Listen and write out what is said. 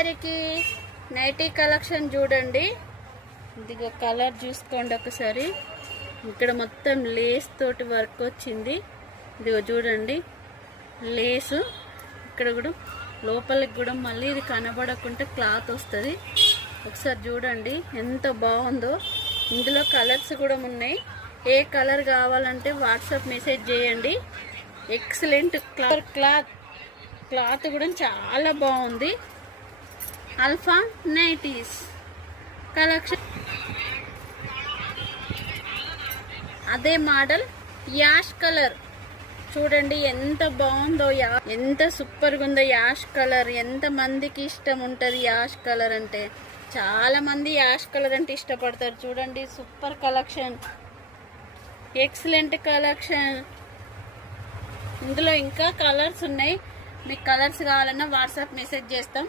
అందరికి nightie collection చూడండి. ఇదిగో కలర్ చూసుకోండి ఒకసారి. ఇక్కడ మొత్తం లేస్ తోటి వర్క్ వచ్చింది. ఇదిగో చూడండి లేసు. ఇక్కడ కూడా లోపలికి కూడా మళ్ళీ ఇది కనబడకుంటే క్లాత్ వస్తుంది. ఒకసారి చూడండి ఎంత బాగుందో. ఇందులో కలర్స్ కూడా ఉన్నాయి. ఏ కలర్ కావాలంటే వాట్సాప్ మెసేజ్ చేయండి. ఎక్సలెంట్ క్లాత్ కూడా చాలా బాగుంది. Alpha nighties collection. అదే మోడల్ యాష్ కలర్ చూడండి ఎంత బాగుందో. ఎంత సూపర్గా ఉందో యాష్ కలర్. ఎంత మందికి ఇష్టం ఉంటుంది యాష్ కలర్ అంటే. చాలా మంది యాష్ కలర్ అంటే ఇష్టపడతారు. చూడండి సూపర్ కలెక్షన్, ఎక్సలెంట్ కలెక్షన్. ఇందులో ఇంకా కలర్స్ ఉన్నాయి. మీకు కలర్స్ కావాలన్నా వాట్సాప్ మెసేజ్ చేస్తాం.